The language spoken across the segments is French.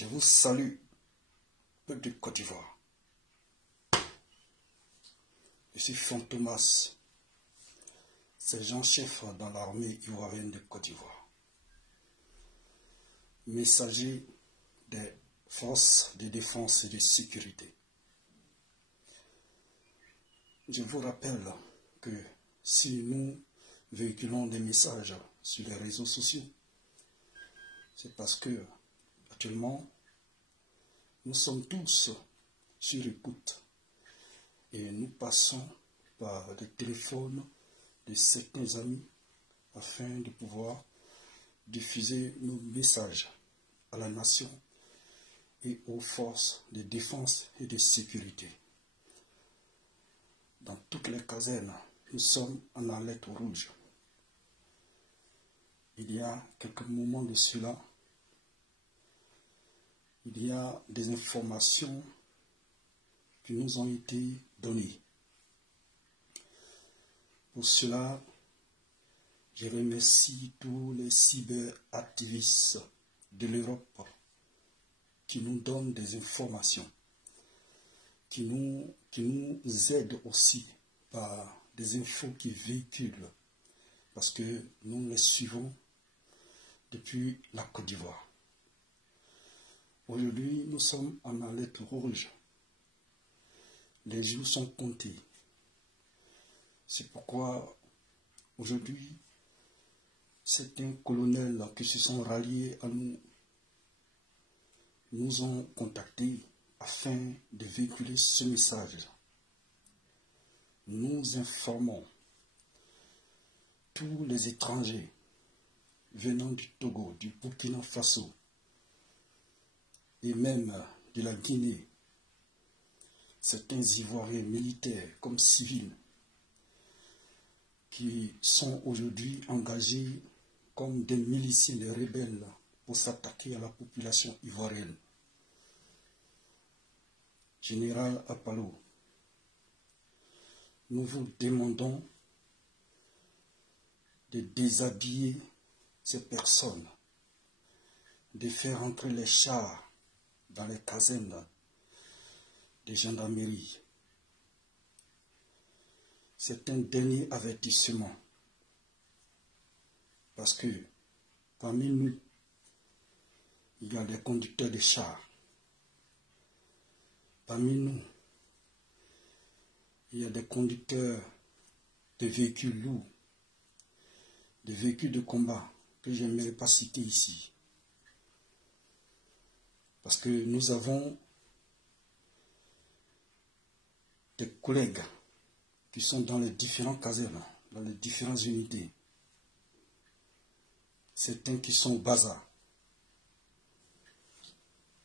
Je vous salue, peuple de Côte d'Ivoire. Je suis Fantomas, sergent-chef dans l'armée ivoirienne de Côte d'Ivoire. Messager des forces de défense et de sécurité. Je vous rappelle que si nous véhiculons des messages sur les réseaux sociaux, c'est parce que actuellement, nous sommes tous sur écoute et nous passons par les téléphones de certains amis afin de pouvoir diffuser nos messages à la nation et aux forces de défense et de sécurité. Dans toutes les casernes, nous sommes en alerte rouge. Il y a quelques moments de cela, il y a des informations qui nous ont été données. Pour cela, je remercie tous les cyberactivistes de l'Europe qui nous donnent des informations, qui nous aident aussi par des infos qui véhiculent, parce que nous les suivons depuis la Côte d'Ivoire. Aujourd'hui, nous sommes en alerte rouge. Les jours sont comptés. C'est pourquoi aujourd'hui, certains colonels qui se sont ralliés à nous nous ont contactés afin de véhiculer ce message. Nous informons tous les étrangers venant du Togo, du Burkina Faso et même de la Guinée, certains Ivoiriens militaires comme civils qui sont aujourd'hui engagés comme des miliciens, des rebelles pour s'attaquer à la population ivoirienne. Général Apalo, nous vous demandons de déshabiller ces personnes, de faire entrer les chars dans les casernes de gendarmerie. C'est un dernier avertissement, parce que parmi nous, il y a des conducteurs de chars. Parmi nous, il y a des conducteurs de véhicules lourds, de véhicules de combat que je n'aimerais pas citer ici. Parce que nous avons des collègues qui sont dans les différents casernes, dans les différentes unités. Certains qui sont au Baza.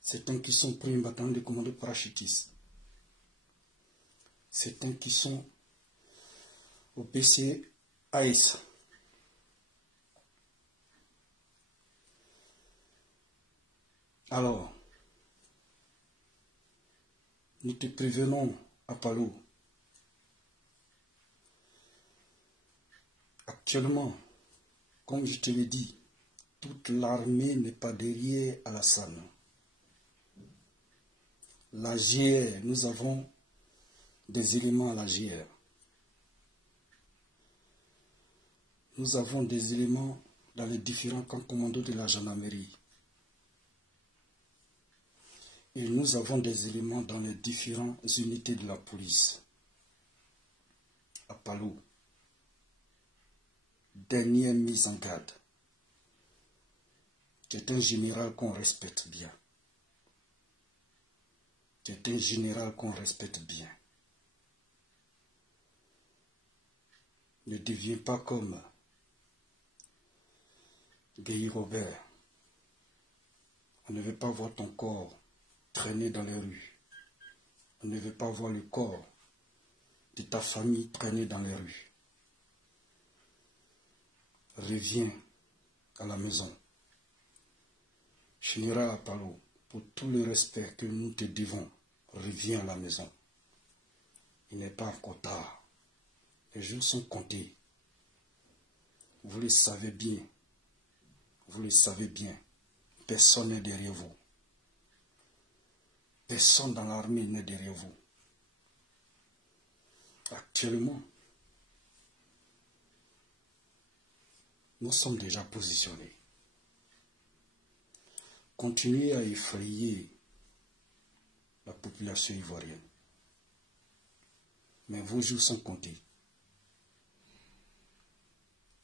Certains qui sont premiers bataillons de commando parachutistes. Certains qui sont au PCAS. Alors, nous te prévenons, Apalo. Actuellement, comme je te l'ai dit, toute l'armée n'est pas derrière Alassane. La GR, nous avons des éléments à la GR. Nous avons des éléments dans les différents camps commandos de la gendarmerie. Et nous avons des éléments dans les différentes unités de la police. Apalo, dernière mise en garde. C'est un général qu'on respecte bien. C'est un général qu'on respecte bien. Ne deviens pas comme Guy Robert. On ne veut pas voir ton corps traîner dans les rues. On ne veut pas voir le corps de ta famille traîner dans les rues. Reviens à la maison. Général Apalo, pour tout le respect que nous te devons, reviens à la maison. Il n'est pas encore tard. Les jours sont comptés. Vous le savez bien. Vous le savez bien. Personne n'est derrière vous. Personne dans l'armée n'est derrière vous. Actuellement, nous sommes déjà positionnés. Continuez à effrayer la population ivoirienne. Mais vos jours sont comptés.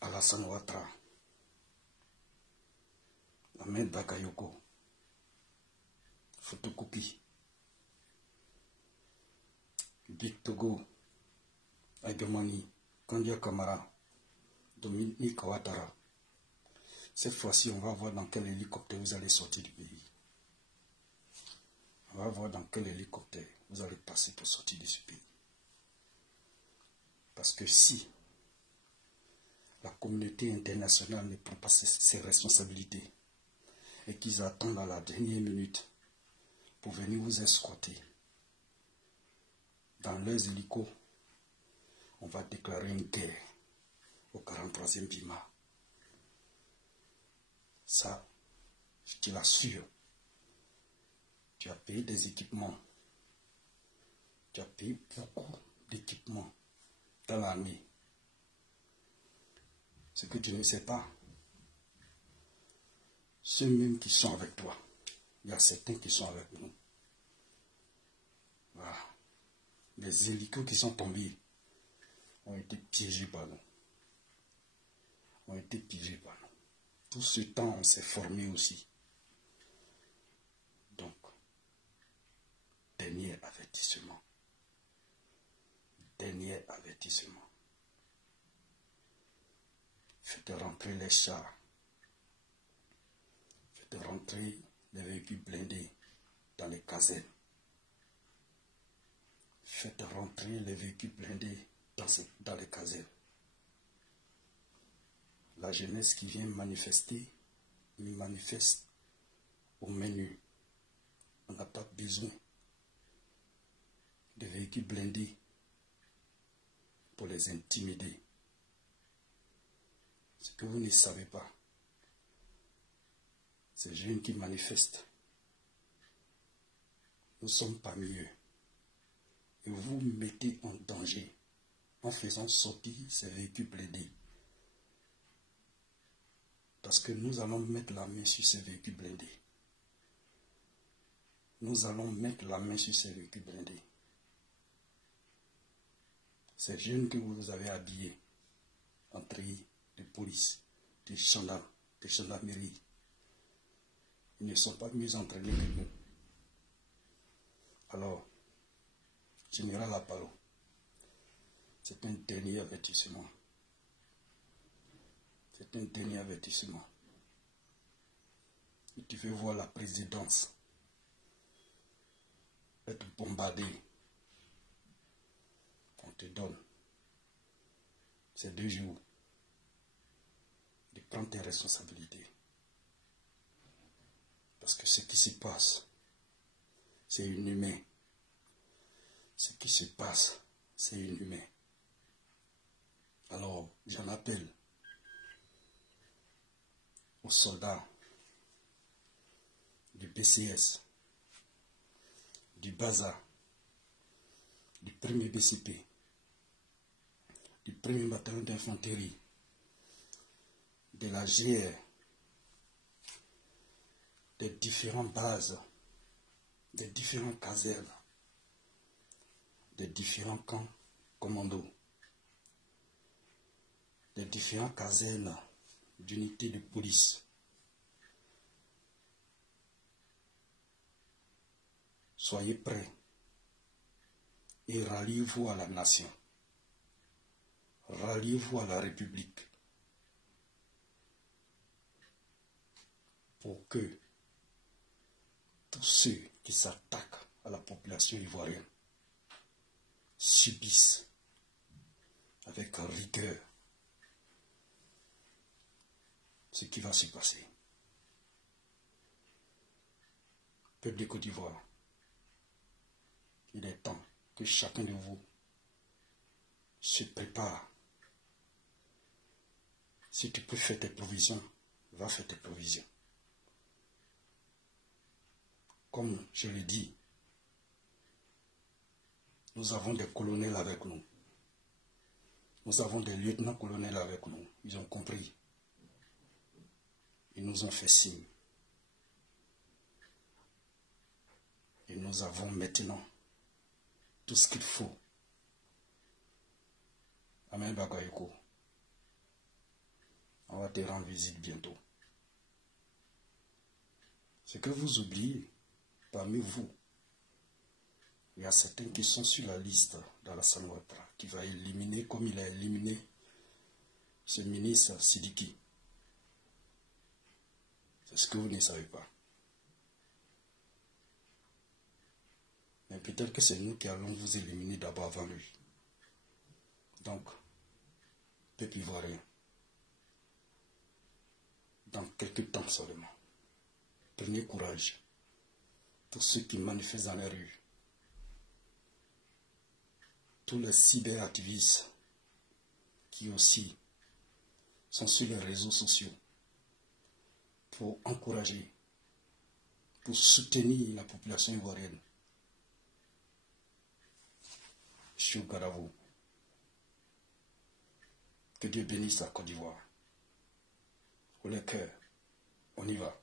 Alassane Ouattara, Ahmed Bakayoko, Photocopie, Big Togo, Aïbemani, Kandia Kamara, Dominique Ouattara. Cette fois-ci, on va voir dans quel hélicoptère vous allez sortir du pays. On va voir dans quel hélicoptère vous allez passer pour sortir de ce pays. Parce que si la communauté internationale ne prend pas ses responsabilités et qu'ils attendent à la dernière minute pour venir vous escorter dans leurs hélicos, on va déclarer une guerre au 43e BIMA. Ça, je te l'assure. Tu as payé des équipements. Tu as payé beaucoup d'équipements dans l'armée. Ce que tu ne sais pas, ceux mêmes qui sont avec toi, il y a certains qui sont avec nous. Voilà. Les hélicos qui sont tombés ont été piégés par nous. Ont été piégés par nous. Tout ce temps, on s'est formé aussi. Donc, dernier avertissement. Dernier avertissement. Faites rentrer les chars. Faites rentrer les véhicules blindés dans les casernes. Faites rentrer les véhicules blindés dans les casernes. La jeunesse qui vient manifester, il manifeste au menu. On n'a pas besoin de véhicules blindés pour les intimider. Ce que vous ne savez pas, ces jeunes qui manifestent, nous sommes parmi eux. Et vous mettez en danger en faisant sortir ces véhicules blindés. Parce que nous allons mettre la main sur ces véhicules blindés. Nous allons mettre la main sur ces véhicules blindés. Ces jeunes que vous avez habillés en treillis de police, de gendarmes, de gendarmerie, ils ne sont pas mieux entraînés que nous. Alors, Général Aparo, c'est un dernier avertissement. C'est un dernier avertissement. Et tu veux voir la présidence être bombardée. On te donne ces 2 jours de prendre tes responsabilités. Parce que ce qui se passe, c'est inhumain. Ce qui se passe, c'est inhumain. Alors, j'en appelle aux soldats du BCS, du BASA, du 1er BCP, du 1er bataillon d'infanterie, de la GR, des différentes bases, des différentes casernes, des différents camps commandos, des différentes casernes d'unités de police. Soyez prêts et ralliez-vous à la nation. Ralliez-vous à la République pour que tous ceux qui s'attaquent à la population ivoirienne subissent avec rigueur ce qui va se passer. Peuple de Côte d'Ivoire, il est temps que chacun de vous se prépare. Si tu peux faire tes provisions, va faire tes provisions. Comme je l'ai dit, Nous avons des colonels avec nous. Nous avons des lieutenants-colonels avec nous. Ils ont compris. Ils nous ont fait signe. Et nous avons maintenant tout ce qu'il faut. Amen Bakayoko. On va te rendre visite bientôt. Ce que vous oubliez, parmi vous, il y a certains qui sont sur la liste dans la Ouattara, qui va éliminer, comme il a éliminé ce ministre Sidiki. C'est ce que vous ne savez pas. Mais peut-être que c'est nous qui allons vous éliminer d'abord avant lui. Donc, peuple ivoirien, dans quelques temps seulement, prenez courage. Tous ceux qui manifestent dans les rues, tous les cyberactivistes qui aussi sont sur les réseaux sociaux pour encourager, pour soutenir la population ivoirienne. Je suis au garde à vous. Que Dieu bénisse la Côte d'Ivoire. Pour le cœur, on y va.